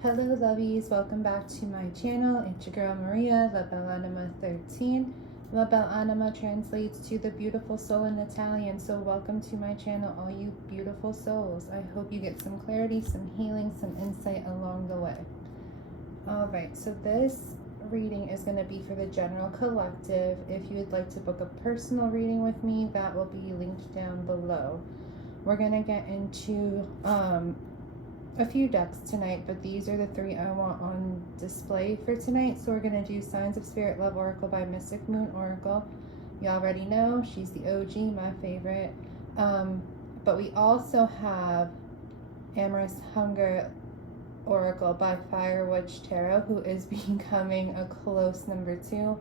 Hello lovies, welcome back to my channel. It's your girl Maria, La Belle Anima 13. La Belle Anima translates to the beautiful soul in Italian, so welcome to my channel, all you beautiful souls. I hope you get some clarity, some healing, some insight along the way. Alright, so this reading is going to be for the general collective. If you would like to book a personal reading with me, that will be linked down below. We're going to get into a few decks tonight, but these are the three I want on display for tonight. So we're going to do Signs of Spirit Love Oracle by Mystic Moon Oracle. You already know she's the OG, my favorite. But we also have Amorous Hunger Oracle by Fire Witch Tarot, who is becoming a close number 2.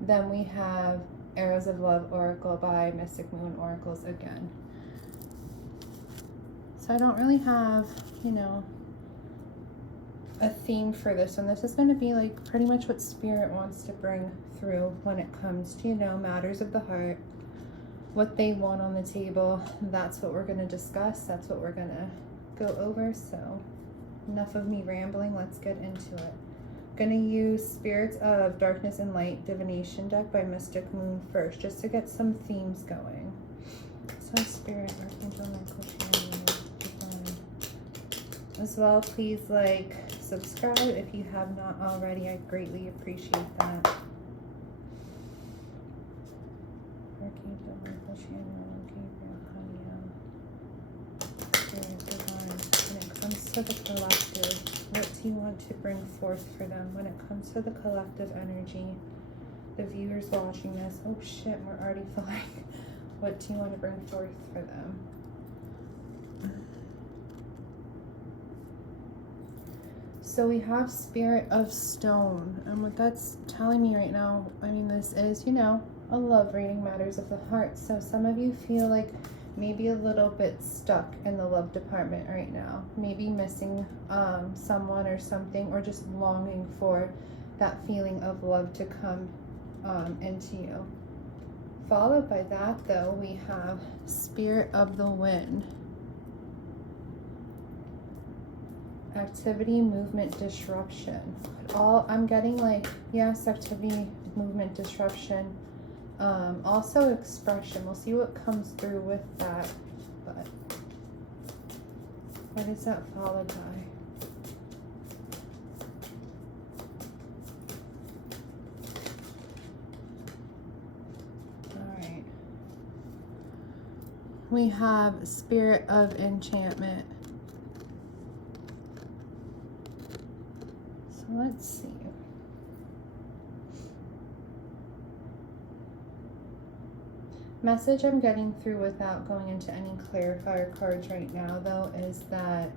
Then we have Arrows of Love Oracle by Mystic Moon Oracles again. So I don't really have, you know, a theme for this one. This is going to be like pretty much what Spirit wants to bring through when it comes to, you know, matters of the heart, what they want on the table. That's what we're going to discuss. That's what we're going to go over. So enough of me rambling. Let's get into it. I'm going to use Spirits of Darkness and Light Divination deck by Mystic Moon first, just to get some themes going. So Spirit, Archangel Michael, as well, please like, subscribe if you have not already. I greatly appreciate that. Archangel Michael, Channel, Gabriel, Haniel, Spirit Divine. When it comes to the collective, what do you want to bring forth for them? When it comes to the collective energy, the viewers watching this, oh shit, we're already flying. What do you want to bring forth for them? So we have Spirit of Stone, and what that's telling me right now, I mean, this is, you know, a love reading, matters of the heart. So some of you feel like maybe a little bit stuck in the love department right now, maybe missing someone or something, or just longing for that feeling of love to come into you. Followed by that, though, we have Spirit of the Wind. Activity, movement, disruption. I'm getting like, yes, activity, movement, disruption. Also expression. We'll see what comes through with that. But what is that followed by? Alright. We have Spirit of Enchantment. Let's see. Message I'm getting through without going into any clarifier cards right now, though, is that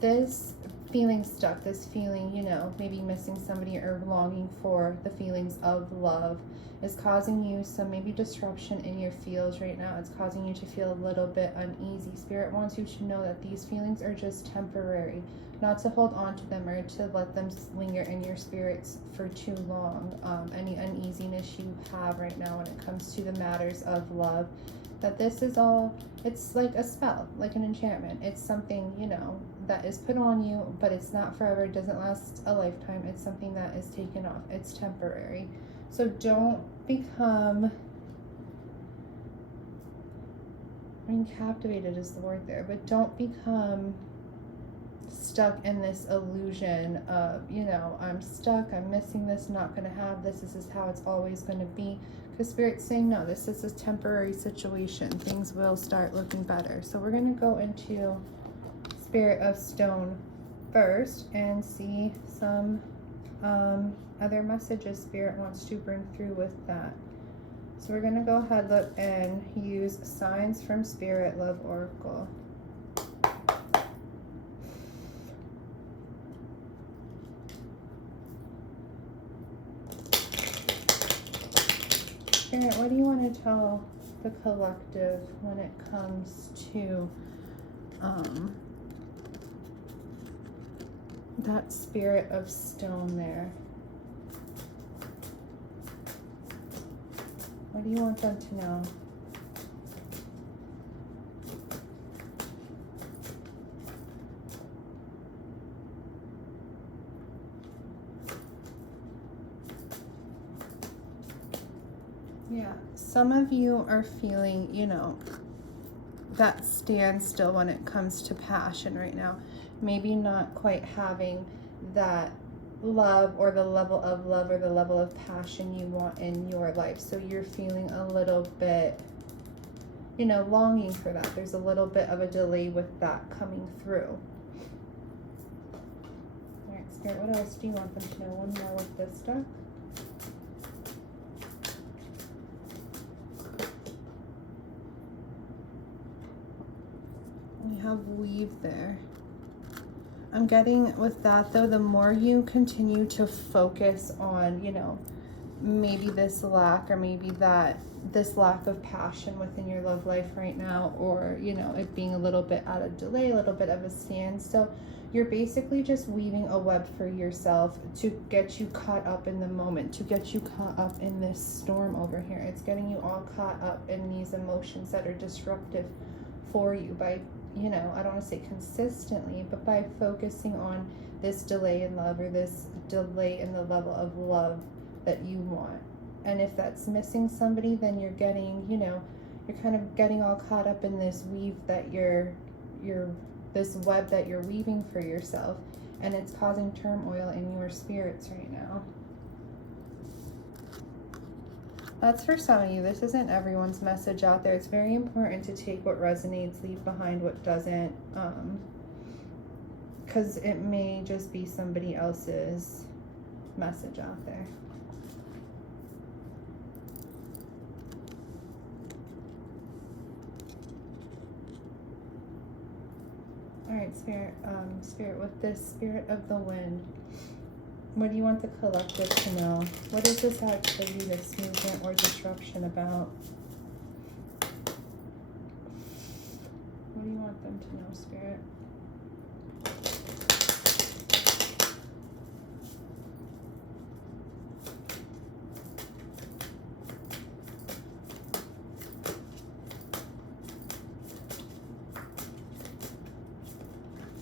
this feeling stuck, this feeling, you know, maybe missing somebody or longing for the feelings of love is causing you some maybe disruption in your feels right now. It's causing you to feel a little bit uneasy. Spirit wants you to know that these feelings are just temporary, not to hold on to them or to let them linger in your spirits for too long. Any uneasiness you have right now when it comes to the matters of love, that this is all, it's like a spell, like an enchantment. It's something, you know, that is put on you, but it's not forever. It doesn't last a lifetime. It's something that is taken off. It's temporary. So don't become, I mean, captivated is the word there, but don't become stuck in this illusion of, you know, I'm stuck, I'm missing this, not going to have this is how it's always going to be. Because Spirit's saying, no, this is a temporary situation. Things will start looking better. So we're going to go into Spirit of Stone first and see some other messages Spirit wants to bring through with that. So we're going to go ahead and use Signs from Spirit Love Oracle. Spirit, what do you want to tell the collective when it comes to that Spirit of Stone there? What do you want them to know? Yeah, some of you are feeling, you know, that standstill when it comes to passion right now. Maybe not quite having that love or the level of love or the level of passion you want in your life. So you're feeling a little bit, you know, longing for that. There's a little bit of a delay with that coming through. All right, Spirit, what else do you want them to know? One more with this stuff. We have weave there. I'm getting with that though, the more you continue to focus on, you know, maybe this lack or maybe this lack of passion within your love life right now, or, you know, it being a little bit at a delay, a little bit of a standstill, you're basically just weaving a web for yourself to get you caught up in the moment, to get you caught up in this storm over here. It's getting you all caught up in these emotions that are disruptive for you by, you know, I don't want to say consistently, but by focusing on this delay in love or this delay in the level of love that you want. And if that's missing somebody, then you're getting, you know, you're kind of getting all caught up in this weave that this web that you're weaving for yourself, and it's causing turmoil in your spirits right now. That's for some of you. This isn't everyone's message out there. It's very important to take what resonates, leave behind what doesn't, because it may just be somebody else's message out there. All right, Spirit, Spirit, with this Spirit of the Wind, what do you want the collective to know? What is this activity, this movement or disruption about? What do you want them to know, Spirit?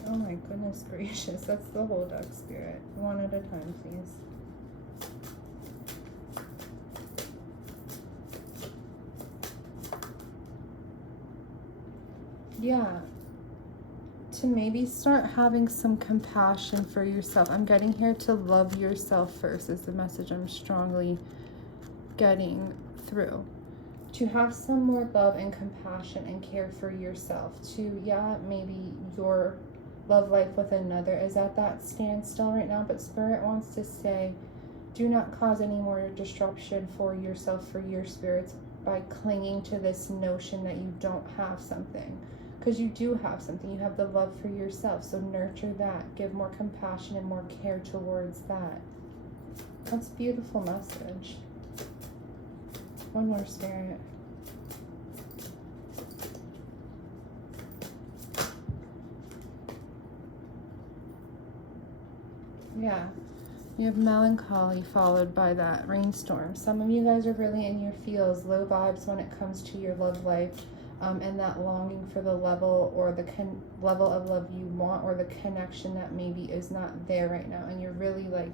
Oh my goodness gracious, that's the whole deck, Spirit. One at a time, please. Yeah, to maybe start having some compassion for yourself. I'm getting here to love yourself first is the message I'm strongly getting through. To have some more love and compassion and care for yourself. To, yeah, maybe your love life with another is at that standstill right now, but Spirit wants to say, do not cause any more disruption for yourself, for your spirits, by clinging to this notion that you don't have something. Because you do have something. You have the love for yourself. So nurture that. Give more compassion and more care towards that. That's a beautiful message. One more, Spirit. Yeah. You have melancholy followed by that rainstorm. Some of you guys are really in your feels, low vibes when it comes to your love life, and that longing for the level or the level of love you want, or the connection that maybe is not there right now. And you're really like,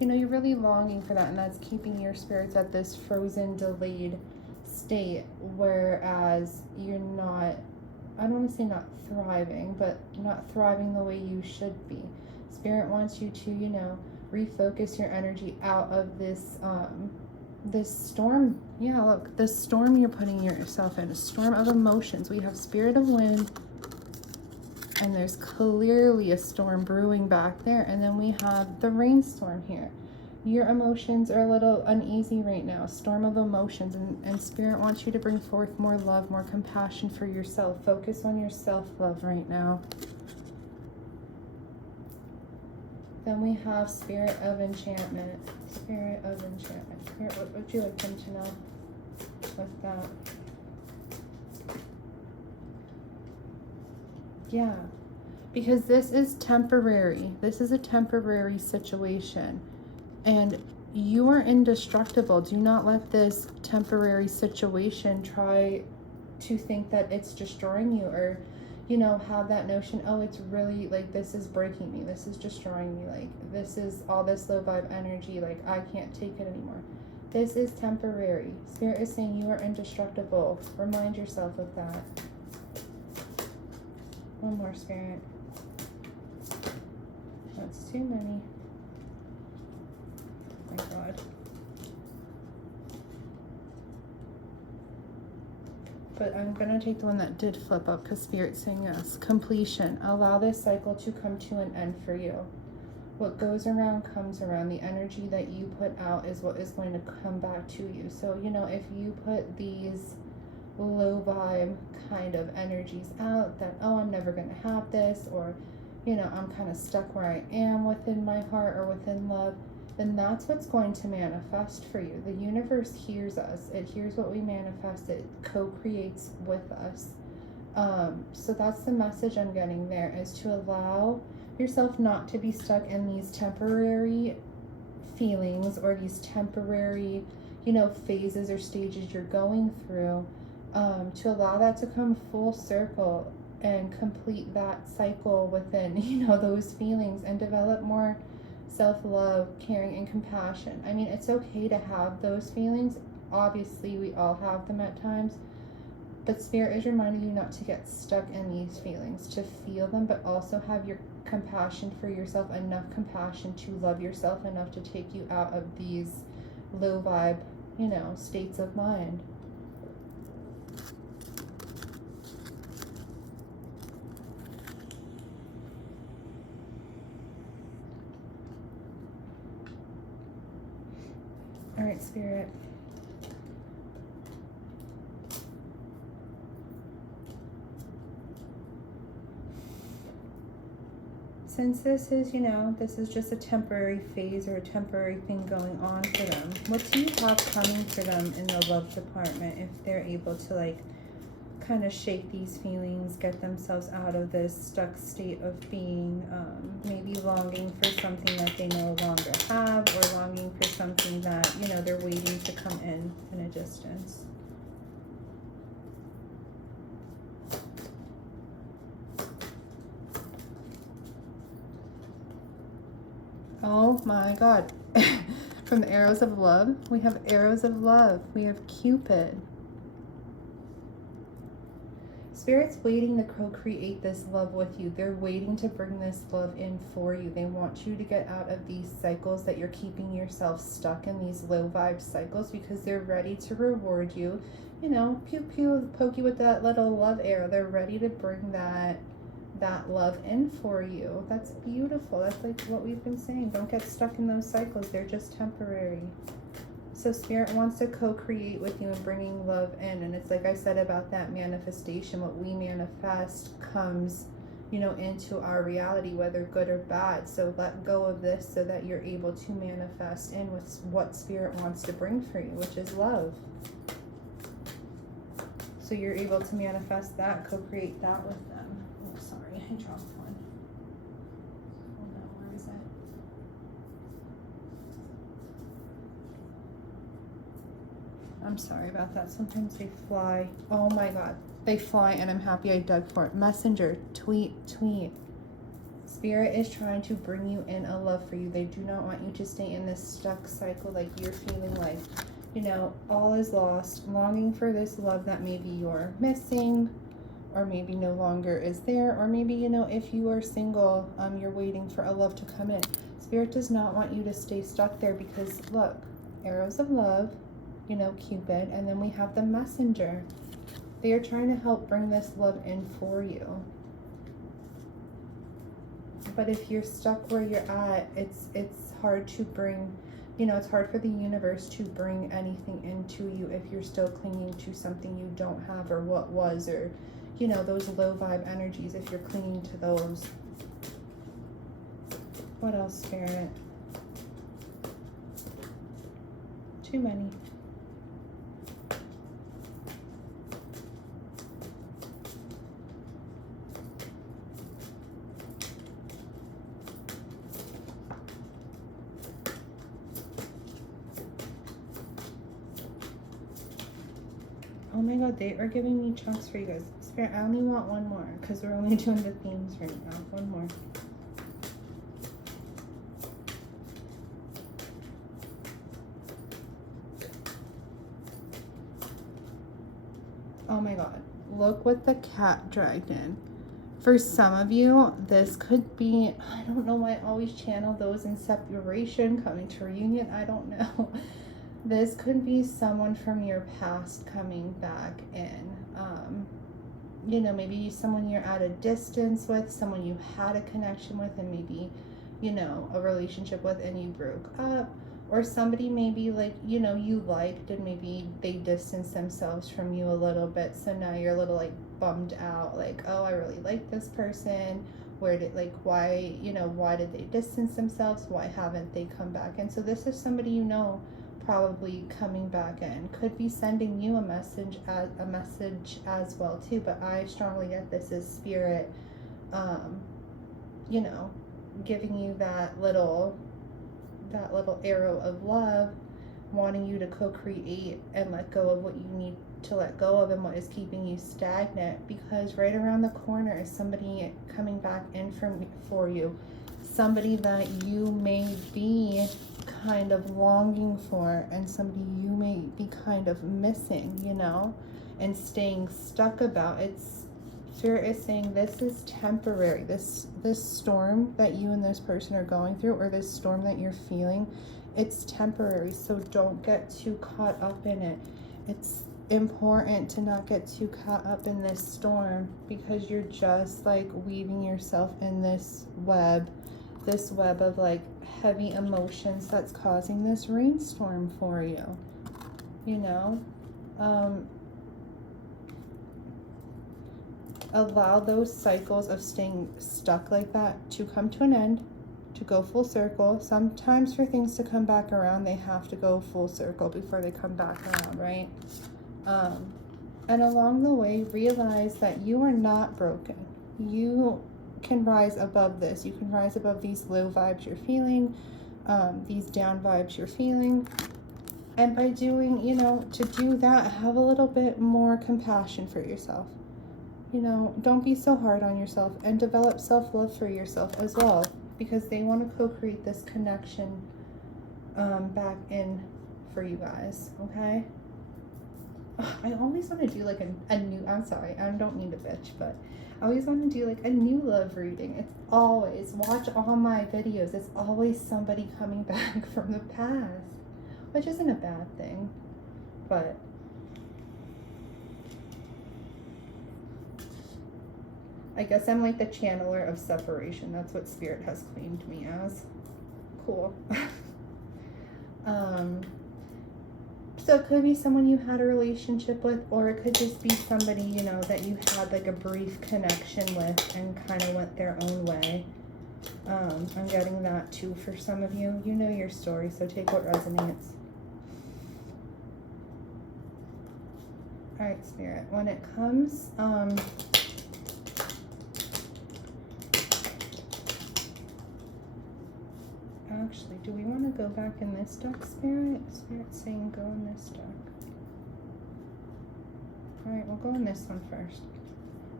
you know, you're really longing for that, and that's keeping your spirits at this frozen, delayed state, whereas you're not, I don't want to say not thriving, but not thriving the way you should be. Spirit wants you to, you know, refocus your energy out of this this storm. Yeah, look, this storm you're putting yourself in, a storm of emotions. We have Spirit of Wind, and there's clearly a storm brewing back there, and then we have the rainstorm here. Your emotions are a little uneasy right now, storm of emotions, and Spirit wants you to bring forth more love, more compassion for yourself. Focus on your self-love right now. Then we have Spirit of Enchantment. Spirit of Enchantment. Spirit, what would you like them to know with that? Yeah, because this is temporary. This is a temporary situation. And you are indestructible. Do not let this temporary situation try to think that it's destroying you, or, you know, have that notion, oh, it's really like, this is breaking me, this is destroying me, like, this is all this low vibe energy, like, I can't take it anymore. This is temporary. Spirit is saying you are indestructible. Remind yourself of that. One more, Spirit. That's too many. Oh my God. But I'm going to take the one that did flip up because Spirit's saying yes. Completion. Allow this cycle to come to an end for you. What goes around comes around. The energy that you put out is what is going to come back to you. So, you know, if you put these low vibe kind of energies out that, oh, I'm never going to have this, or, you know, I'm kind of stuck where I am within my heart or within love, then that's what's going to manifest for you. The universe hears us. It hears what we manifest. It co-creates with us. So that's the message I'm getting there, is to allow yourself not to be stuck in these temporary feelings or these temporary, you know, phases or stages you're going through, to allow that to come full circle and complete that cycle within, you know, those feelings, and develop more self-love, caring, and compassion. I mean, it's okay to have those feelings. Obviously, we all have them at times. But Spirit is reminding you not to get stuck in these feelings, to feel them, but also have your compassion for yourself, enough compassion to love yourself enough to take you out of these low vibe, you know, states of mind. All right, Spirit. Since this is, you know, this is just a temporary phase or a temporary thing going on for them, what do you have coming for them in the love department if they're able to, like, kind of shake these feelings, get themselves out of this stuck state of being, maybe longing for something that they no longer have, or longing for something that, you know, they're waiting to come in a distance? Oh my God. From the arrows of love, we have arrows of love. We have Cupid. Spirit's waiting to co-create this love with you. They're waiting to bring this love in for you. They want you to get out of these cycles that you're keeping yourself stuck in, these low vibe cycles, because they're ready to reward you. You know, pew pew, poke you with that little love arrow. They're ready to bring that love in for you. That's beautiful. That's like what we've been saying. Don't get stuck in those cycles. They're just temporary. So Spirit wants to co-create with you and bringing love in. And it's like I said about that manifestation, what we manifest comes, you know, into our reality, whether good or bad. So let go of this so that you're able to manifest in with what Spirit wants to bring for you, which is love. So you're able to manifest that, co-create that with them. Oh, sorry, I dropped one. Hold on, where is it? I'm sorry about that. Sometimes they fly. Oh my God. They fly, and I'm happy I dug for it. Messenger, tweet. Spirit is trying to bring you in a love for you. They do not want you to stay in this stuck cycle, like you're feeling like, you know, all is lost, longing for this love that maybe you're missing, or maybe no longer is there, or maybe, you know, if you are single, you're waiting for a love to come in. Spirit does not want you to stay stuck there, because look, arrows of love, you know, Cupid, and then we have the Messenger. They are trying to help bring this love in for you. But if you're stuck where you're at, it's hard to bring, you know, it's hard for the universe to bring anything into you if you're still clinging to something you don't have, or what was, or, you know, those low vibe energies, if you're clinging to those. What else, Spirit? Too many. Oh my God, they are giving me chunks for you guys. Spirit, I only want one more, because we're only doing the themes right now. One more. Oh my God. Look what the cat dragged in. For some of you, this could be, I don't know why I always channel those in separation, coming to reunion. I don't know. This could be someone from your past coming back in. You know, maybe someone you're at a distance with, someone you had a connection with, and maybe, you know, a relationship with, and you broke up. Or somebody maybe like, you know, you liked and maybe they distanced themselves from you a little bit. So now you're a little like bummed out, like, oh, I really like this person. Where did, like, why, you know, why did they distance themselves? Why haven't they come back? And so this is somebody, you know, probably coming back in. Could be sending you a message as well too. But I strongly get this is spirit, you know, giving you that little arrow of love, wanting you to co-create and let go of what you need to let go of and what is keeping you stagnant, because right around the corner is somebody coming back in for you, somebody that you may be kind of longing for, and somebody you may be kind of missing, you know, and staying stuck about. It's Spirit is saying this is temporary. This storm that you and this person are going through, or this storm that you're feeling, it's temporary. So don't get too caught up in it. It's important to not get too caught up in this storm, because you're just like weaving yourself in this web of like heavy emotions that's causing this rainstorm for you, you know. Allow those cycles of staying stuck like that to come to an end, to go full circle. Sometimes for things to come back around, they have to go full circle before they come back around, right? And along the way, realize that you are not broken. You can rise above this. You can rise above these low vibes you're feeling, these down vibes you're feeling. And by doing, you know, to do that, have a little bit more compassion for yourself. You know, don't be so hard on yourself, and develop self-love for yourself as well, because they want to co-create this connection back in for you guys, okay? I always want to do like a new, I'm sorry, I don't mean to bitch, but I always want to do like a new love reading. It's always, watch all my videos, it's always somebody coming back from the past, which isn't a bad thing, but I guess I'm like the channeler of separation. That's what Spirit has claimed me as. Cool. So it could be someone you had a relationship with, or it could just be somebody, you know, that you had like a brief connection with and kind of went their own way. I'm getting that too for some of you. You know your story, so take what resonates. All right, Spirit, when it comes, actually, do we want to go back in this deck, Spirit? Spirit's saying go in this deck. Alright, we'll go in this one first.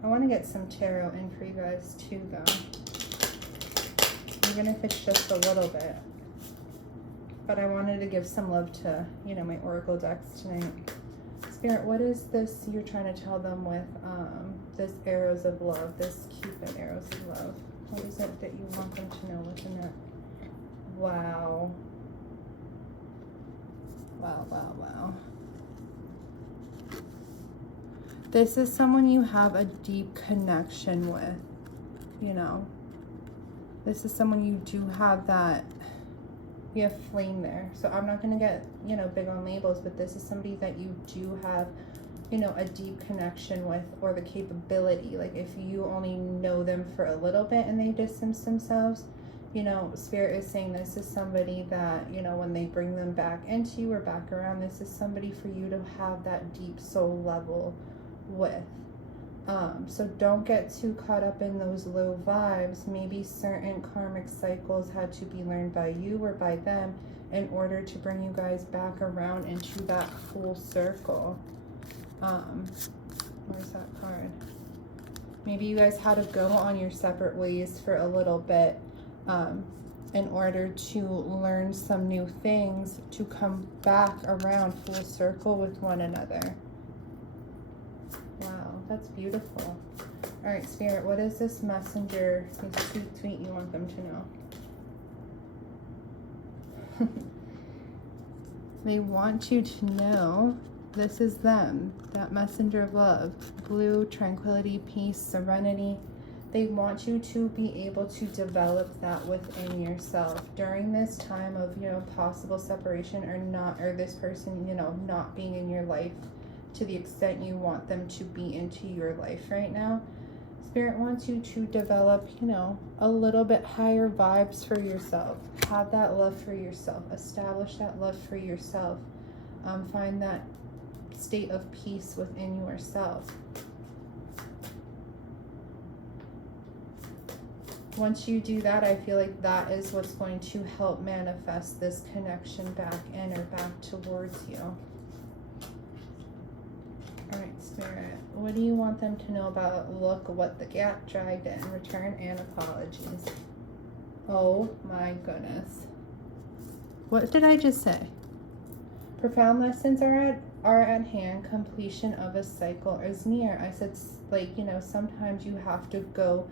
I want to get some tarot in for you guys too, though. Even if it's just a little bit. But I wanted to give some love to, you know, my oracle decks tonight. Spirit, what is this you're trying to tell them with this arrows of love, this Cupid arrows of love? What is it that you want them to know within it? Wow. Wow, wow, wow. This is someone you have a deep connection with, you know. This is someone you do have that, you have flame there. So I'm not going to get, you know, big on labels, but this is somebody that you do have, you know, a deep connection with, or the capability. Like if you only know them for a little bit and they distance themselves, you know, Spirit is saying this is somebody that, you know, when they bring them back into you or back around, this is somebody for you to have that deep soul level with. So don't get too caught up in those low vibes. Maybe certain karmic cycles had to be learned by you or by them in order to bring you guys back around into that full circle. Where's that card? Maybe you guys had to go on your separate ways for a little bit in order to learn some new things to come back around full circle with one another. That's beautiful. All right, Spirit, what is this messenger, this sweet tweet you want them to know? They want you to know this is them, that messenger of love, blue, tranquility, peace, serenity. They want you to be able to develop that within yourself during this time of, you know, possible separation or this person, you know, not being in your life to the extent you want them to be into your life right now. Spirit wants you to develop, you know, a little bit higher vibes for yourself. Have that love for yourself. Establish that love for yourself. Find that state of peace within yourself. Once you do that, I feel like that is what's going to help manifest this connection back in or back towards you. All right, Spirit, what do you want them to know about look what the gap dragged in, return and apologies? Oh my goodness. What did I just say? Profound lessons are at hand. Completion of a cycle is near. I said, like, you know, sometimes you have to go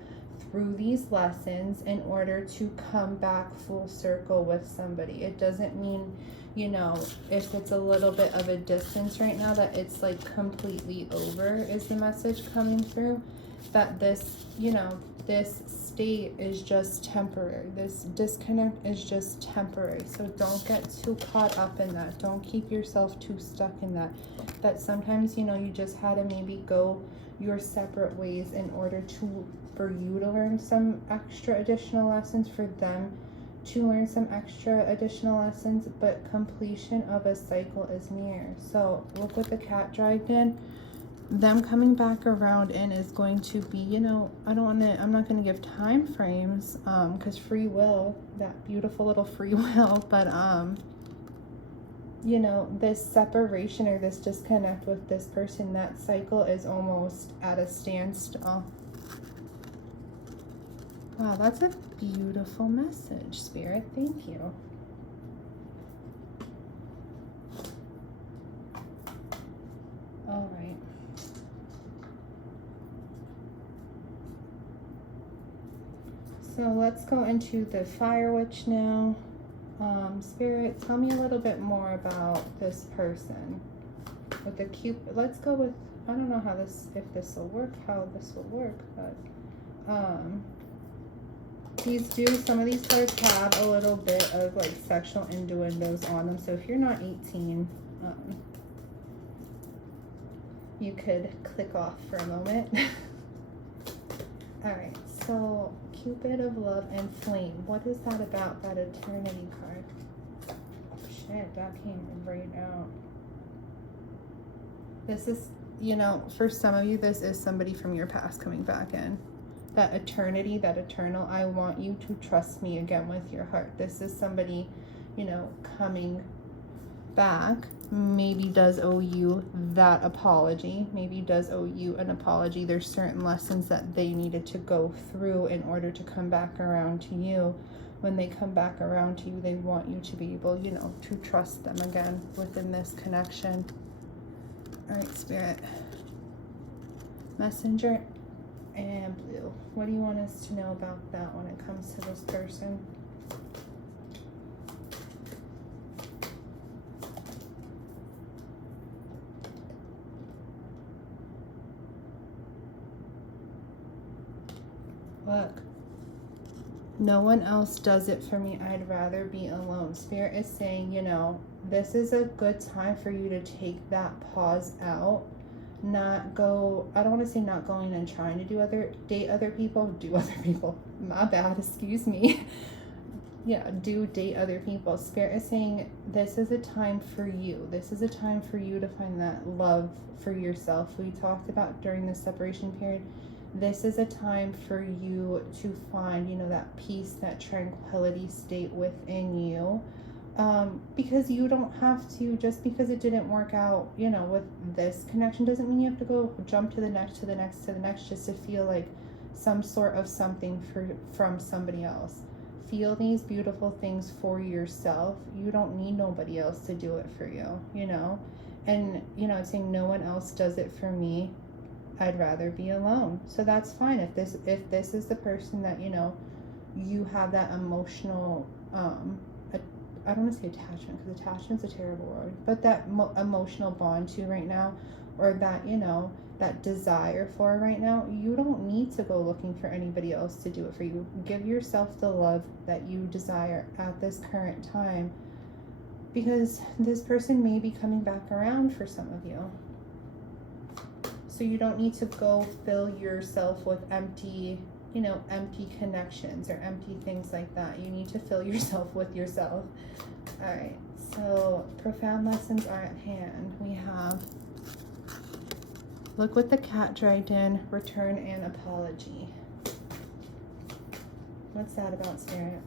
through these lessons in order to come back full circle with somebody. It doesn't mean, you know, if it's a little bit of a distance right now that it's like completely over is the message coming through. That this, you know, this state is just temporary. This disconnect is just temporary. So don't get too caught up in that. Don't keep yourself too stuck in that. That sometimes, you know, you just had to maybe go your separate ways in order for you to learn some extra additional lessons, for them to learn some extra additional lessons, but completion of a cycle is near. So look what the cat dragged in. Them coming back around in is going to be, you know, I'm not going to give time frames, because free will, that beautiful little free will, but you know, this separation or this disconnect with this person, that cycle is almost at a standstill. Wow, that's a beautiful message, Spirit. Thank you. All right. So let's go into the Fire Witch now. Spirit, tell me a little bit more about this person. With the Cupid, let's go with, I don't know how this will work, but some of these cards have a little bit of like sexual innuendos on them. So if you're not 18, you could click off for a moment. All right, so Cupid of Love and Flame. What is that about, that Eternity card? Shit, that came right out. This is, you know, for some of you, this is somebody from your past coming back in. That eternity, that eternal, I want you to trust me again with your heart. This is somebody, you know, coming back. Maybe does owe you that apology. Maybe does owe you an apology. There's certain lessons that they needed to go through in order to come back around to you. When they come back around to you, they want you to be able, you know, to trust them again within this connection. All right, Spirit. Messenger and Blue. What do you want us to know about that when it comes to this person? Look, no one else does it for me. I'd rather be alone. Spirit is saying, you know, this is a good time for you to take that pause out. Not go, I don't want to say not going and trying to date other people. My bad, excuse me. Yeah, date other people. Spirit is saying this is a time for you. This is a time for you to find that love for yourself. We talked about during the separation period. This is a time for you to find, you know, that peace, that tranquility state within you. Because you don't have to, just because it didn't work out, you know, with this connection doesn't mean you have to go jump to the next, just to feel like some sort of something from somebody else. Feel these beautiful things for yourself. You don't need nobody else to do it for you, you know. And, you know, I'm saying no one else does it for me. I'd rather be alone. So that's fine. If this is the person that, you know, you have that emotional, I don't want to say attachment, because attachment's a terrible word, but that emotional bond to right now, or that, you know, that desire for right now, you don't need to go looking for anybody else to do it for you. Give yourself the love that you desire at this current time, because this person may be coming back around for some of you. So you don't need to go fill yourself with empty, you know, empty connections or empty things like that. You need to fill yourself with yourself. All right, so profound lessons are at hand. We have, look what the cat dragged in, return and apology. What's that about, Spirit?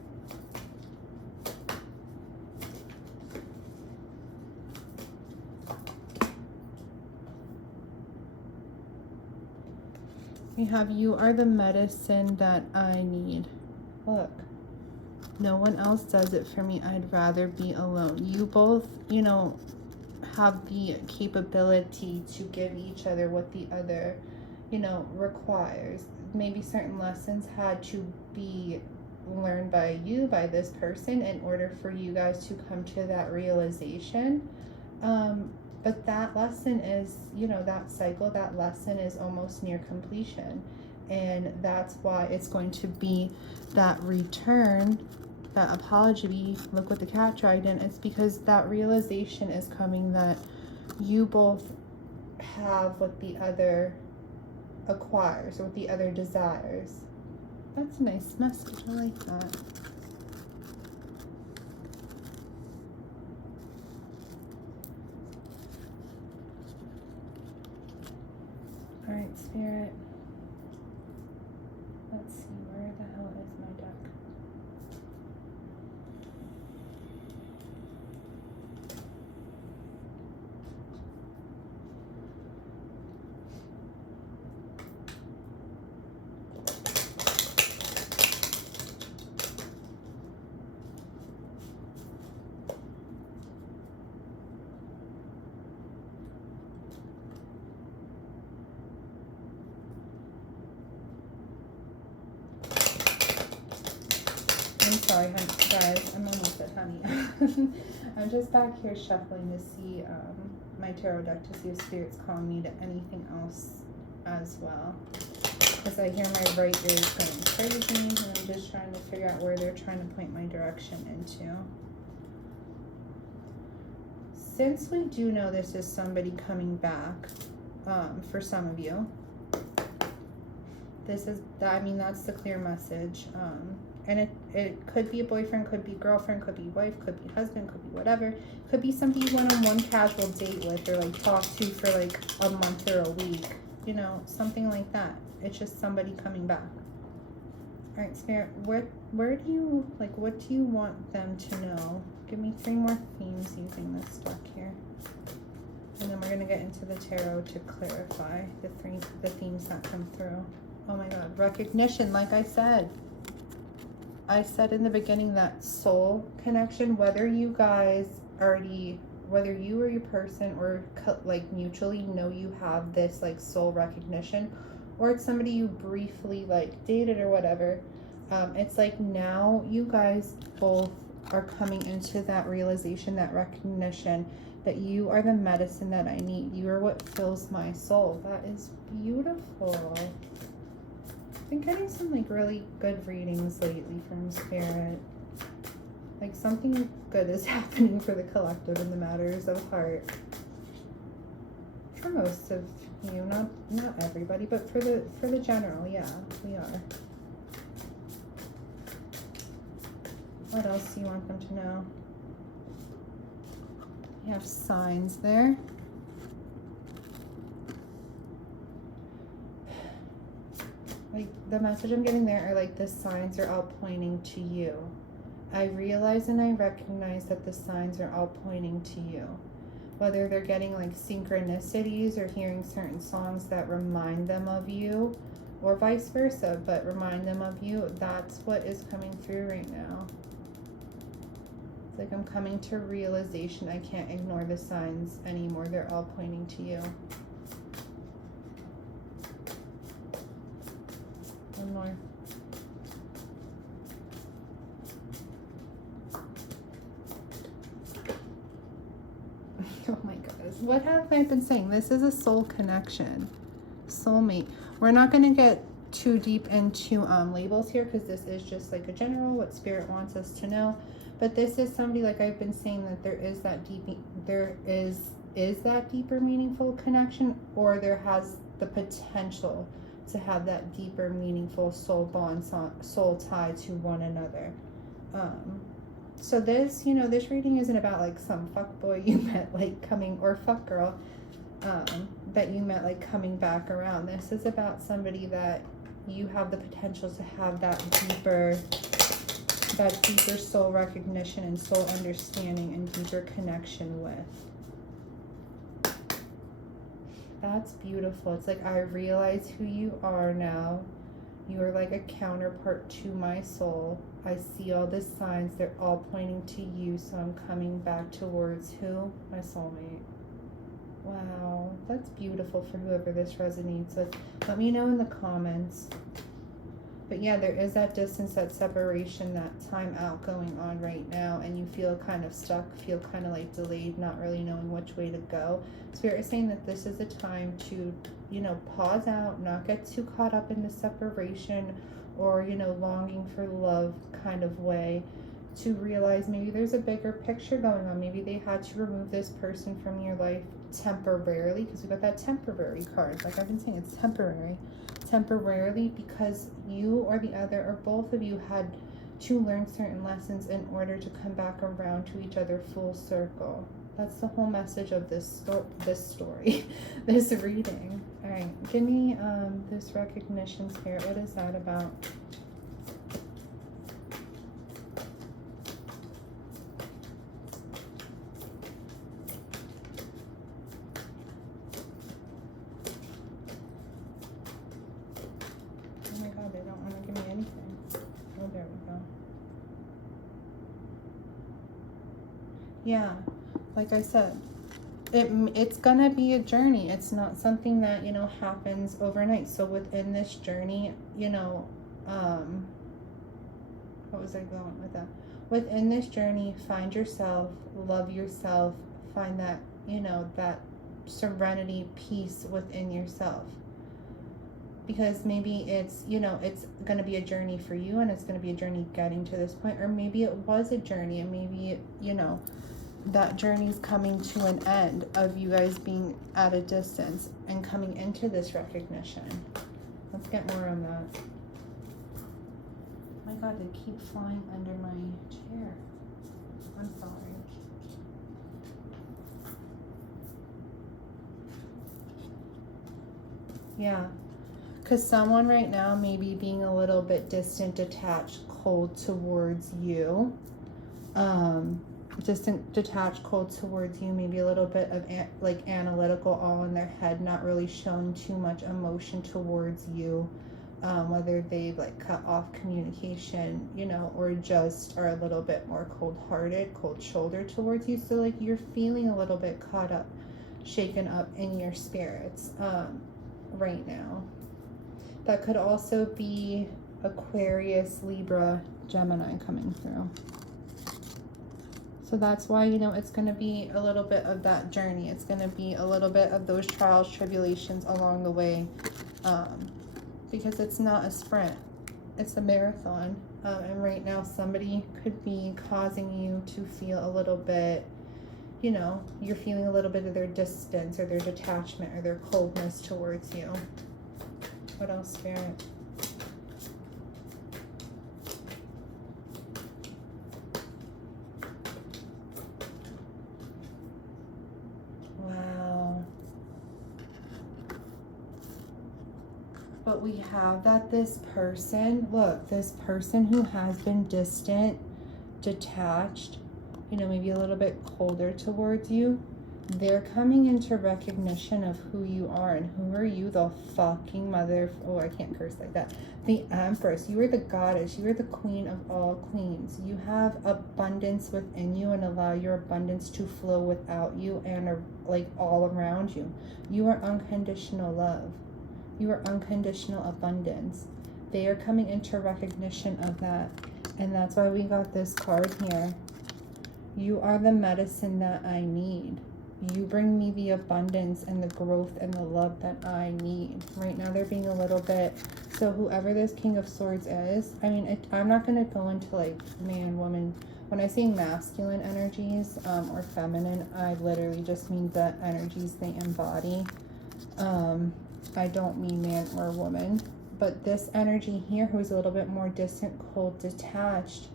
We have, you are the medicine that I need. Look, no one else does it for me. I'd rather be alone. You both, you know, have the capability to give each other what the other, you know, requires. Maybe certain lessons had to be learned by you, by this person, in order for you guys to come to that realization. But that lesson is, you know, that cycle, that lesson is almost near completion. And that's why it's going to be that return, that apology. Look what the cat dragged in. It's because that realization is coming that you both have what the other acquires, or what the other desires. That's a nice message. I like that. All right, Spirit. Let's see, where the hell is my deck? I'm sorry, guys. I'm almost at honey. I'm just back here shuffling to see my tarot deck to see if Spirit's calling me to anything else as well. Because I hear my right ear is going crazy, and I'm just trying to figure out where they're trying to point my direction into. Since we do know this is somebody coming back, for some of you, this is, I mean, that's the clear message. And it could be a boyfriend, could be girlfriend, could be wife, could be husband, could be whatever. Could be somebody you went on one casual date with, or like talked to for like a month or a week. You know, something like that. It's just somebody coming back. All right, Spirit, where do you, like, what do you want them to know? Give me 3 more themes using this deck here. And then we're going to get into the tarot to clarify the themes that come through. Oh my God, recognition, like I said. I said in the beginning that soul connection, whether you guys already, whether you or your person or like mutually know you have this like soul recognition, or it's somebody you briefly like dated or whatever, it's like now you guys both are coming into that realization, that recognition that you are the medicine that I need. You are what fills my soul. That is beautiful. I've been getting some like really good readings lately from Spirit. Like something good is happening for the collective in the matters of heart. For most of you, not everybody, but for the general, yeah, we are. What else do you want them to know? You have signs there. Like the message I'm getting there are like the signs are all pointing to you. I realize and I recognize that the signs are all pointing to you. Whether they're getting like synchronicities or hearing certain songs that remind them of you, or vice versa, but remind them of you, that's what is coming through right now. It's like I'm coming to realization. I can't ignore the signs anymore. They're all pointing to you. what have I been saying? This is a soul connection. Soulmate. We're not going to get too deep into labels here, because this is just like a general what spirit wants us to know. But this is somebody, like I've been saying, that there is that that deeper meaningful connection, or there has the potential to have that deeper meaningful soul bond, soul tie to one another. So this, you know, this reading isn't about like some fuck boy you met like coming, or fuck girl that you met like coming back around. This is about somebody that you have the potential to have that deeper soul recognition and soul understanding and deeper connection with. That's beautiful. It's like, I realize who you are now. You are like a counterpart to my soul. I see all the signs. They're all pointing to you. So I'm coming back towards who? My soulmate. Wow. That's beautiful for whoever this resonates with. Let me know in the comments. But yeah, there is that distance, that separation, that time out going on right now, and you feel kind of stuck, feel kind of like delayed, not really knowing which way to go. Spirit is saying that this is a time to, you know, pause out, not get too caught up in the separation or, you know, longing for love kind of way, to realize maybe there's a bigger picture going on. Maybe they had to remove this person from your life temporarily, because we got that temporary card. Like I've been saying, it's temporarily, because you or the other or both of you had to learn certain lessons in order to come back around to each other full circle. That's the whole message of this story, this reading. All right, give me this recognition, Spirit. What is that about? Yeah, like I said, it's gonna be a journey. It's not something that, you know, happens overnight. So within this journey, you know, what was I going with that? Within this journey, find yourself, love yourself, find that, you know, that serenity, peace within yourself. Because maybe it's, you know, it's going to be a journey for you, and it's going to be a journey getting to this point. Or maybe it was a journey, and maybe, you know, that journey's coming to an end of you guys being at a distance and coming into this recognition. Let's get more on that. Oh my God, they keep flying under my chair. I'm sorry. Yeah. Because someone right now may be being a little bit distant, detached, cold towards you. Distant, detached, cold towards you. Maybe a little bit of like analytical, all in their head, not really showing too much emotion towards you. Whether they've like cut off communication, you know, or just are a little bit more cold-hearted, cold-shouldered towards you. So like you're feeling a little bit caught up, shaken up in your spirits right now. That could also be Aquarius, Libra, Gemini coming through. So that's why, you know, it's going to be a little bit of that journey. It's going to be a little bit of those trials, tribulations along the way, because it's not a sprint. It's a marathon. And right now somebody could be causing you to feel a little bit, you know, you're feeling a little bit of their distance or their detachment or their coldness towards you. What else, Spirit? Wow. But we have that this person, look, this person who has been distant, detached, you know, maybe a little bit colder towards you, they're coming into recognition of who you are. And who are you? The fucking mother. Oh, I can't curse like that. The Empress. You are the goddess. You are the queen of all queens. You have abundance within you, and allow your abundance to flow without you and like all around you. You are unconditional love. You are unconditional abundance. They are coming into recognition of that. And that's why we got this card here. You are the medicine that I need. you bring me the abundance and the growth and the love that I need. Right now they're being a little bit, so whoever this King of Swords is, I mean, I'm not going to go into like man, woman. When I say masculine energies or feminine, I literally just mean the energies they embody. I don't mean man or woman. But this energy here, who's a little bit more distant, cold, detached,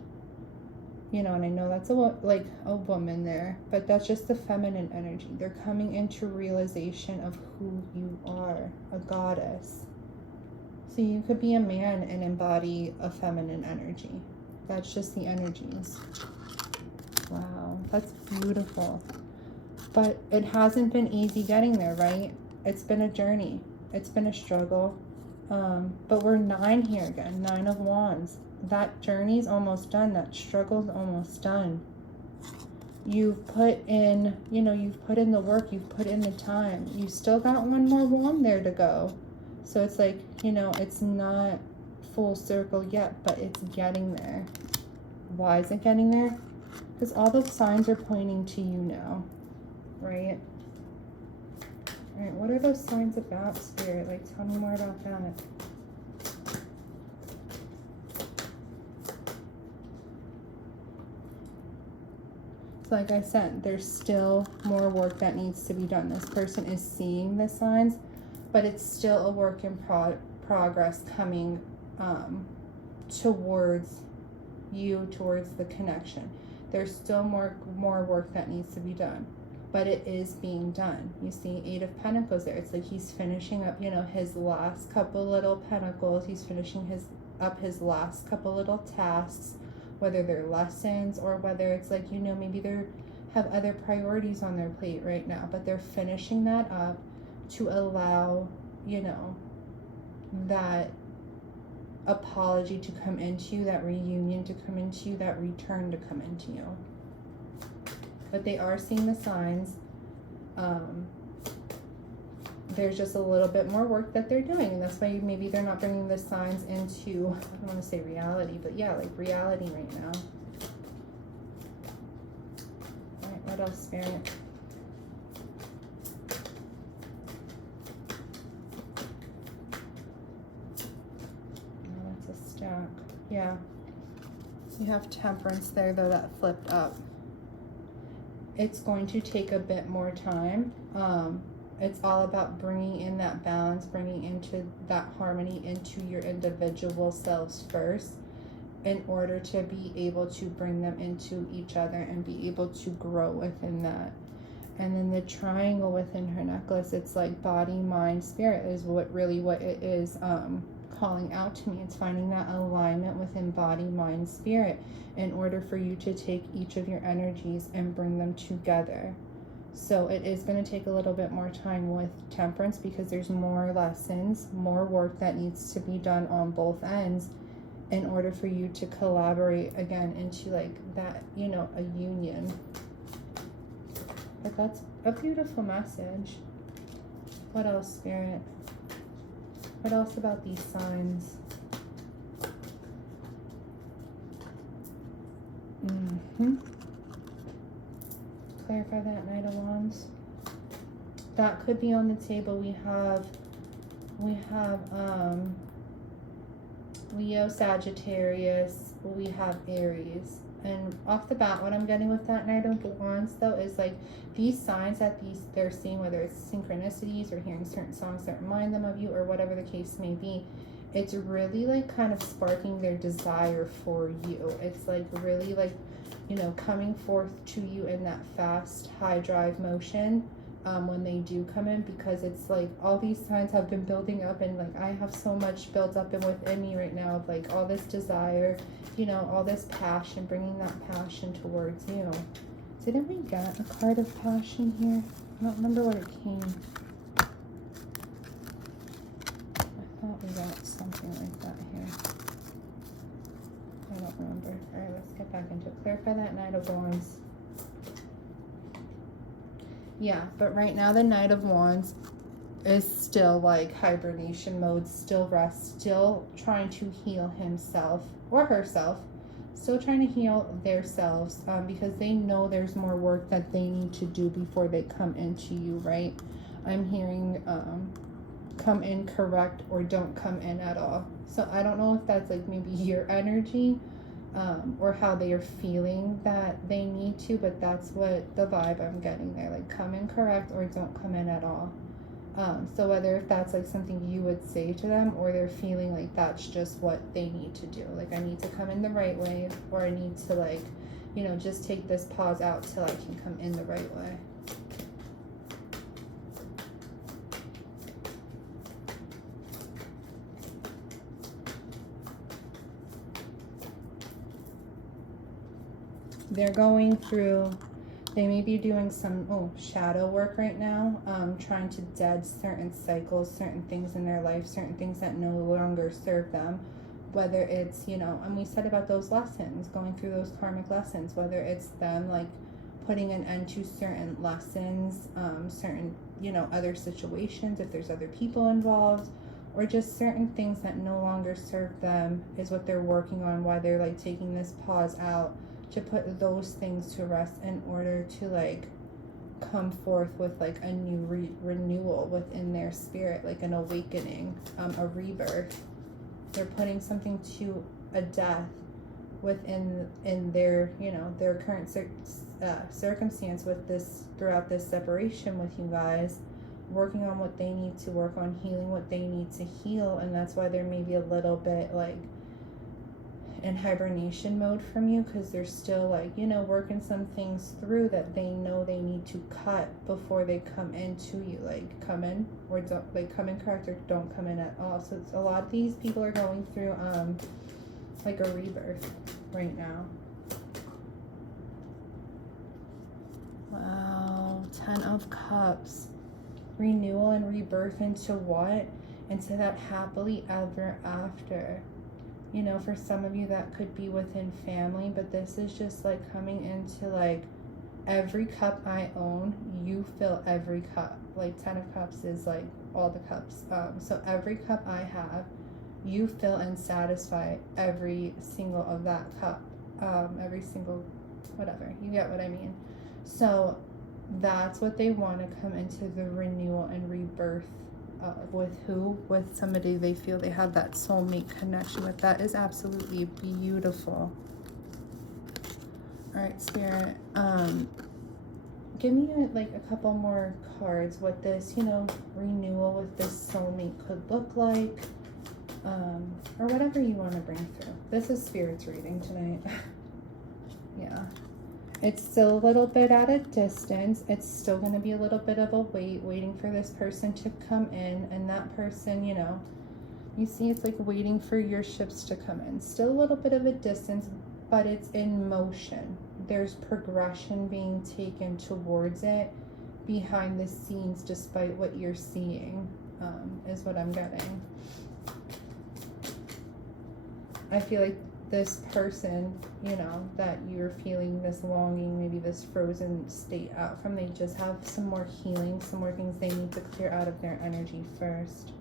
you know, and I know that's like a woman there, but that's just the feminine energy. They're coming into realization of who you are, a goddess. So you could be a man and embody a feminine energy. That's just the energies. Wow, that's beautiful. But it hasn't been easy getting there, right? It's been a journey. It's been a struggle. But we're 9 here again, 9 of Wands. That journey's almost done. That struggle's almost done. You've put in, you know, you've put in the work, you've put in the time. You still got one more wand there to go. So it's like, you know, it's not full circle yet, but it's getting there. Why is it getting there? Because all the signs are pointing to you now, right? All right, what are those signs about, Spirit? Like, tell me more about that. So like I said, there's still more work that needs to be done. This person is seeing the signs, but it's still a work in progress coming towards you, towards the connection. There's still more work that needs to be done, but it is being done. You see 8 of Pentacles there. It's like he's finishing up, you know, his last couple little pentacles. He's finishing his last couple little tasks, whether they're lessons or whether it's like, you know, maybe they have other priorities on their plate right now, but they're finishing that up to allow, you know, that apology to come into you, that reunion to come into you, that return to come into you. But they are seeing the signs. There's just a little bit more work that they're doing, and that's why maybe they're not bringing the signs into, I don't want to say reality, but yeah, like reality right now. All right, what else, Spirit? Oh, that's a stack. Yeah. You have Temperance there, though, that flipped up. It's going to take a bit more time. It's all about bringing in that balance, bringing into that harmony into your individual selves first in order to be able to bring them into each other and be able to grow within that. And then the triangle within her necklace, it's like body, mind, spirit is what it is calling out to me. It's finding that alignment within body, mind, spirit in order for you to take each of your energies and bring them together. So it is going to take a little bit more time with Temperance because there's more lessons, more work that needs to be done on both ends in order for you to collaborate again into like that, you know, a union. But that's a beautiful message. What else, Spirit? What else about these signs? Clarify that, Knight of Wands. That could be on the table. We have Leo, Sagittarius, we have Aries. And off the bat, what I'm getting with that Knight of Wands, though, is like these signs that they're seeing, whether it's synchronicities or hearing certain songs that remind them of you or whatever the case may be, it's really like kind of sparking their desire for you. It's like really like, you know, coming forth to you in that fast, high drive motion when they do come in, because it's like all these signs have been building up, and like I have so much built up and within me right now of like all this desire, you know, all this passion, bringing that passion towards you. Didn't we get a card of passion here? I don't remember what it came. I thought we got something like that here. I don't remember. All right, let's get back into it. Clarify that Knight of Wands. Yeah, but right now the Knight of Wands is still like hibernation mode, still rest, still trying to heal himself or herself. still trying to heal themselves, because they know there's more work that they need to do before they come into you, right? I'm hearing come in correct or don't come in at all. So I don't know if that's like maybe your energy, or how they are feeling that they need to, but that's what the vibe I'm getting there, like come in correct or don't come in at all. So whether if that's like something you would say to them, or they're feeling like that's just what they need to do, like I need to come in the right way, or I need to, like, you know, just take this pause out till I can come in the right way. They're going through, they may be doing some shadow work right now, trying to dead certain cycles, certain things in their life, certain things that no longer serve them. Whether it's, you know, and we said about those lessons, going through those karmic lessons, whether it's them like putting an end to certain lessons, certain, you know, other situations, if there's other people involved, or just certain things that no longer serve them is what they're working on, why they're like taking this pause out to put those things to rest in order to like come forth with like a new renewal within their spirit, like an awakening, a rebirth. They're putting something to a death within their, you know, their current circumstance with this, throughout this separation with you guys, working on what they need to work on, healing what they need to heal. And that's why they're maybe a little bit like in hibernation mode from you, because they're still like, you know, working some things through that they know they need to cut before they come into you, like come in or don't, like come in correct or don't come in at all. So it's, a lot of these people are going through like a rebirth right now. Wow, 10 of Cups. Renewal and rebirth into what? Into that happily ever after. You know, for some of you that could be within family, but this is just like coming into like every cup I own, you fill every cup. Like 10 of Cups is like all the cups. So every cup I have, you fill and satisfy every single of that cup. Every single, whatever, you get what I mean. So that's what they want to come into the renewal and rebirth with who? With somebody they feel they have that soulmate connection with. That is absolutely beautiful. All right, Spirit, give me like a couple more cards what this, you know, renewal with this soulmate could look like, or whatever you want to bring through. This is Spirit's reading tonight. Yeah. It's still a little bit at a distance. It's still going to be a little bit of a wait, waiting for this person to come in. And that person, you know, you see it's like waiting for your ships to come in. Still a little bit of a distance, but it's in motion. There's progression being taken towards it behind the scenes, despite what you're seeing, is what I'm getting. I feel like this person, you know, that you're feeling this longing, maybe this frozen state out from, they just have some more healing, some more things they need to clear out of their energy first.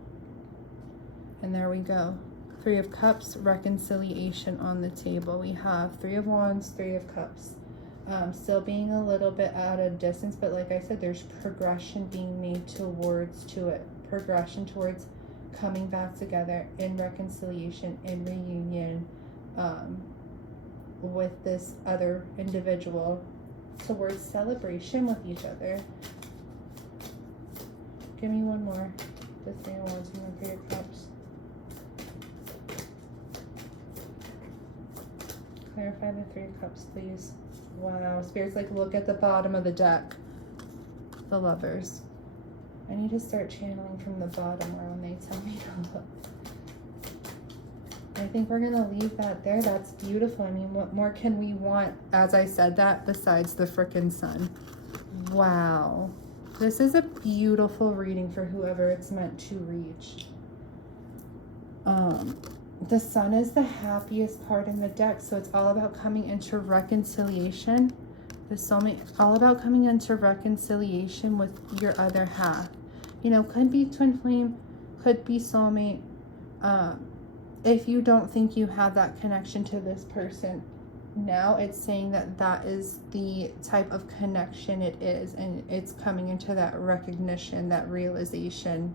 And there we go. 3 of Cups, reconciliation on the table. We have 3 of Wands, 3 of Cups. Still being a little bit at a distance, but like I said, there's progression being made towards progression towards coming back together in reconciliation, in reunion, with this other individual, towards celebration with each other. Give me one more. The 3 of Wands and the 3 of Cups. Clarify the 3 of Cups, please. Wow, Spirit's like, look at the bottom of the deck. The Lovers. I need to start channeling from the bottom, or when they tell me to look. I think we're gonna leave that there. That's beautiful. I mean, what more can we want, as I said that, besides the frickin' sun? Wow. This is a beautiful reading for whoever it's meant to reach. The sun is the happiest part in the deck, so it's all about coming into reconciliation. The soulmate, all about coming into reconciliation with your other half. You know, could be twin flame, could be soulmate. If you don't think you have that connection to this person, now it's saying that that is the type of connection it is, and it's coming into that recognition, that realization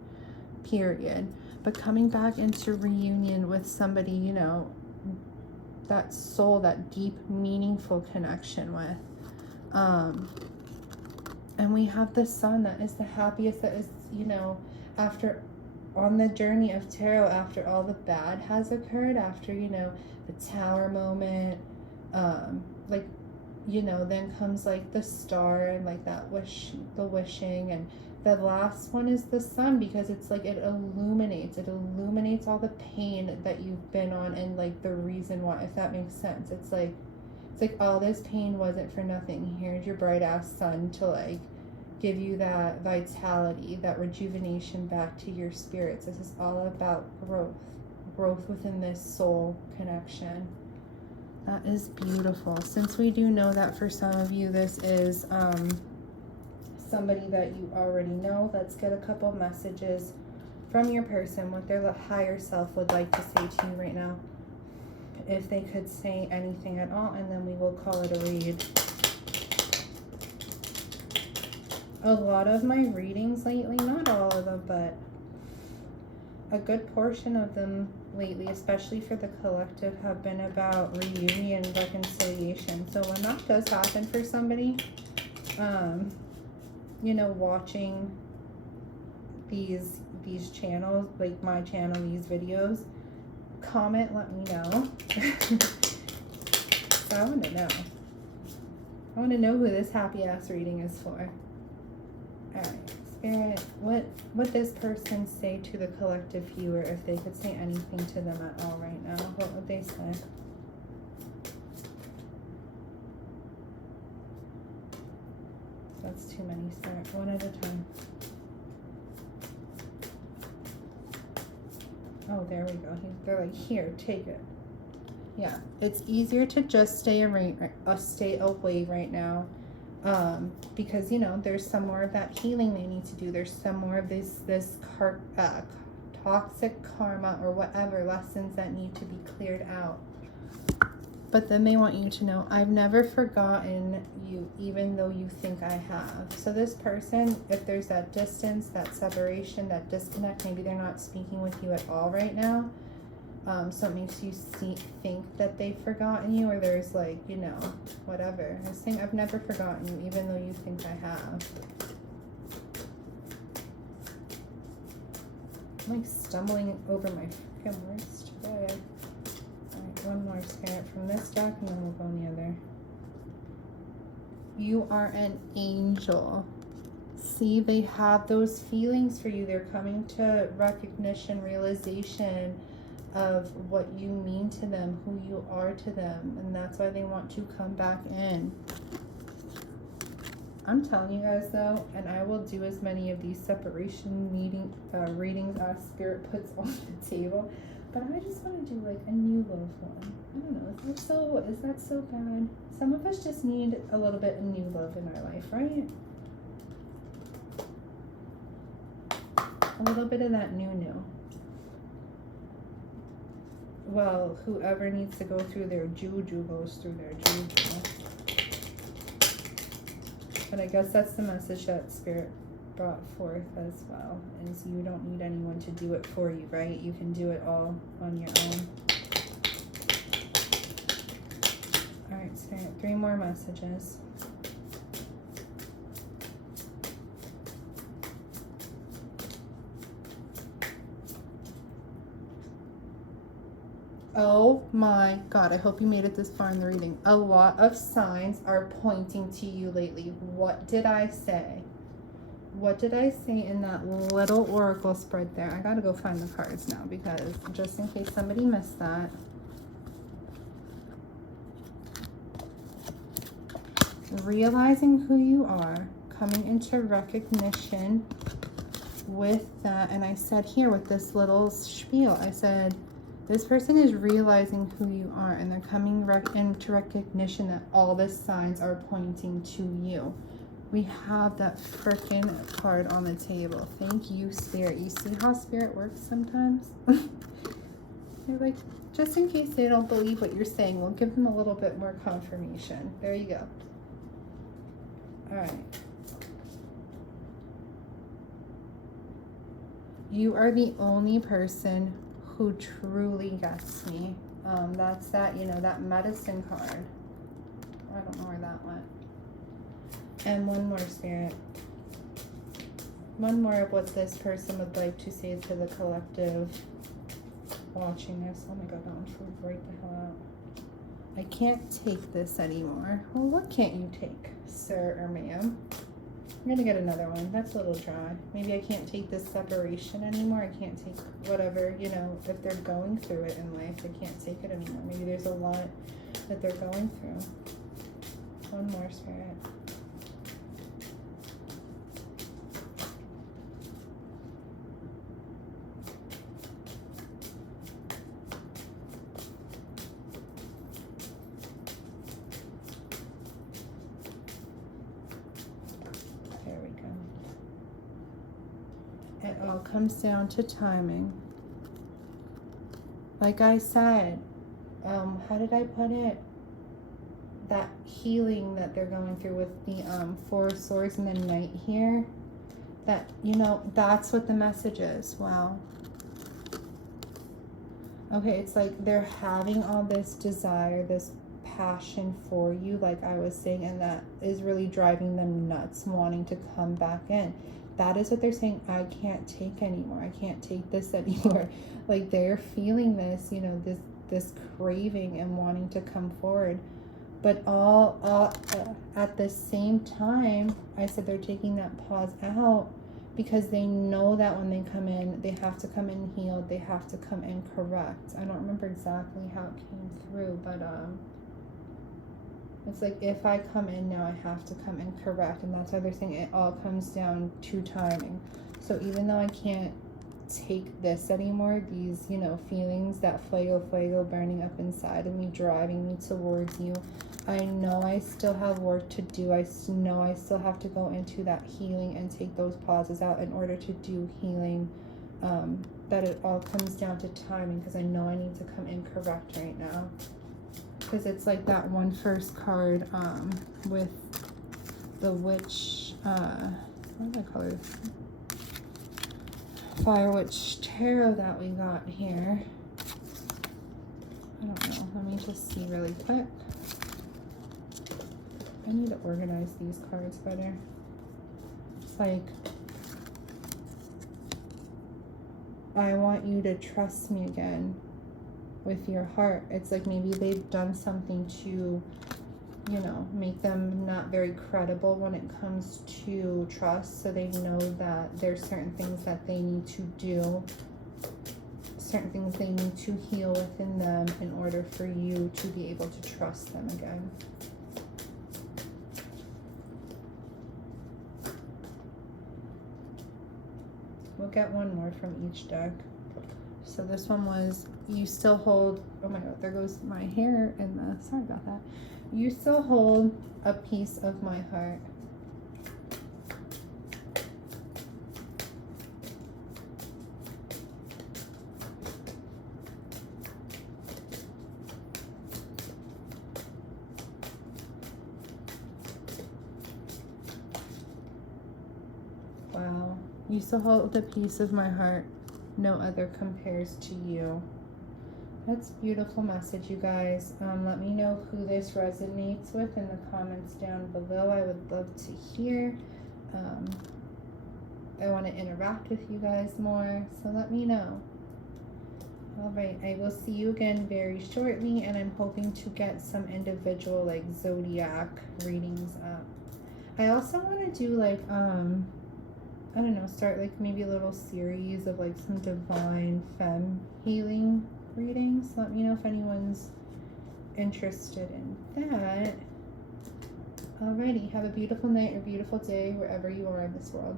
period. But coming back into reunion with somebody, you know, that soul, that deep meaningful connection with. And we have the Sun, that is the happiest, that is, you know, after, on the journey of tarot, after all the bad has occurred, after, you know, the Tower moment, like, you know, then comes like the Star and like that wish, the wishing, and the last one is the Sun, because it's like it illuminates all the pain that you've been on, and like the reason why, if that makes sense. It's like all this pain wasn't for nothing. Here's your bright ass sun to like give you that vitality, that rejuvenation back to your spirits. This is all about growth within this soul connection. That is beautiful. Since we do know that for some of you this is somebody that you already know, let's get a couple messages from your person, what their higher self would like to say to you right now, if they could say anything at all, and then we will call it a read. A lot of my readings lately, not all of them, but a good portion of them lately, especially for the collective, have been about reunion, reconciliation. So when that does happen for somebody, you know, watching these channels, like my channel, these videos, comment, let me know. So I want to know. I want to know who this happy ass reading is for. Alright, Spirit, what this person say to the collective viewer? If they could say anything to them at all right now, what would they say? That's too many, Spirit. One at a time. Oh, there we go. They're like, here, take it. Yeah, it's easier to just stay away right now, because, you know, there's some more of that healing they need to do. There's some more of this toxic karma or whatever lessons that need to be cleared out. But then they want you to know, I've never forgotten you, even though you think I have. So this person, if there's that distance, that separation, that disconnect, maybe they're not speaking with you at all right now. So it makes you think that they've forgotten you, or there's like, you know, whatever. I was saying, I've never forgotten you, even though you think I have. I'm like stumbling over my freaking words today. Alright, one more, Spirit, from this deck, and then we'll go on the other. You are an angel. See, they have those feelings for you. They're coming to recognition, realization of what you mean to them, who you are to them, and that's why they want to come back in. I'm telling you guys though, and I will do as many of these separation readings as Spirit puts on the table, but I just want to do like a new love one. I don't know, is that so bad? Some of us just need a little bit of new love in our life, right? A little bit of that new. Well, whoever needs to go through their juju goes through their juju. But I guess that's the message that Spirit brought forth as well, is you don't need anyone to do it for you, right? You can do it all on your own. Alright, Spirit, 3 more messages. Oh my God, I hope you made it this far in the reading. A lot of signs are pointing to you lately. What did I say? What did I say in that little oracle spread there? I gotta go find the cards now, because just in case somebody missed that. Realizing who you are, coming into recognition with that. And I said here with this little spiel, I said, this person is realizing who you are, and they're coming into recognition that all the signs are pointing to you. We have that freaking card on the table. Thank you, Spirit. You see how Spirit works sometimes? They're like, Just in case they don't believe what you're saying, we'll give them a little bit more confirmation. There you go. All right. You are the only person who truly gets me. That's that, you know, that medicine card. I don't know where that went. And one more, Spirit. One more of what this person would like to say to the collective watching this. Oh my god, that one flew right the hell out. I can't take this anymore. Well, what can't you take, sir or ma'am? I'm gonna get another one. That's a little dry. Maybe I can't take this separation anymore. I can't take whatever, you know, if they're going through it in life, they can't take it anymore. Maybe there's a lot that they're going through. One more, Spirit. It all comes down to timing. Like I said, how did I put it? That healing that they're going through with the Four of Swords and the Knight here. That, you know, that's what the message is. Wow. Okay, it's like they're having all this desire, this passion for you, like I was saying, and that is really driving them nuts, wanting to come back in. That is what they're saying. I can't take anymore. I can't take this anymore. Like they're feeling this, you know, this craving and wanting to come forward. But all at the same time, I said they're taking that pause out because they know that when they come in, they have to come in healed. They have to come in correct. I don't remember exactly how it came through, but it's like if I come in now, I have to come in correct. And that's why they're saying it all comes down to timing. So even though I can't take this anymore, these, you know, feelings, that fuego burning up inside of me, driving me towards you, I know I still have work to do. I know I still have to go into that healing and take those pauses out in order to do healing. That it all comes down to timing, because I know I need to come in correct right now. Because it's like that one first card with the witch, what do I call it? Fire Witch Tarot that we got here. I don't know. Let me just see really quick. I need to organize these cards better. It's like, I want you to trust me again with your heart. It's like maybe they've done something to, you know, make them not very credible when it comes to trust. So they know that there's certain things that they need to do, certain things they need to heal within them in order for you to be able to trust them again. We'll get one more from each deck. So this one was, you still hold, oh my god, there goes my hair in the, sorry about that. You still hold a piece of my heart. Wow. You still hold a piece of my heart. No other compares to you. That's a beautiful message, you guys. Let me know who this resonates with in the comments down below. I would love to hear. I want to interact with you guys more, so let me know. All right, I will see you again very shortly, and I'm hoping to get some individual like zodiac readings up. I also want to do like I don't know, start like maybe a little series of like some divine femme healing readings. Let me know if anyone's interested in that. Alrighty, have a beautiful night or beautiful day wherever you are in this world.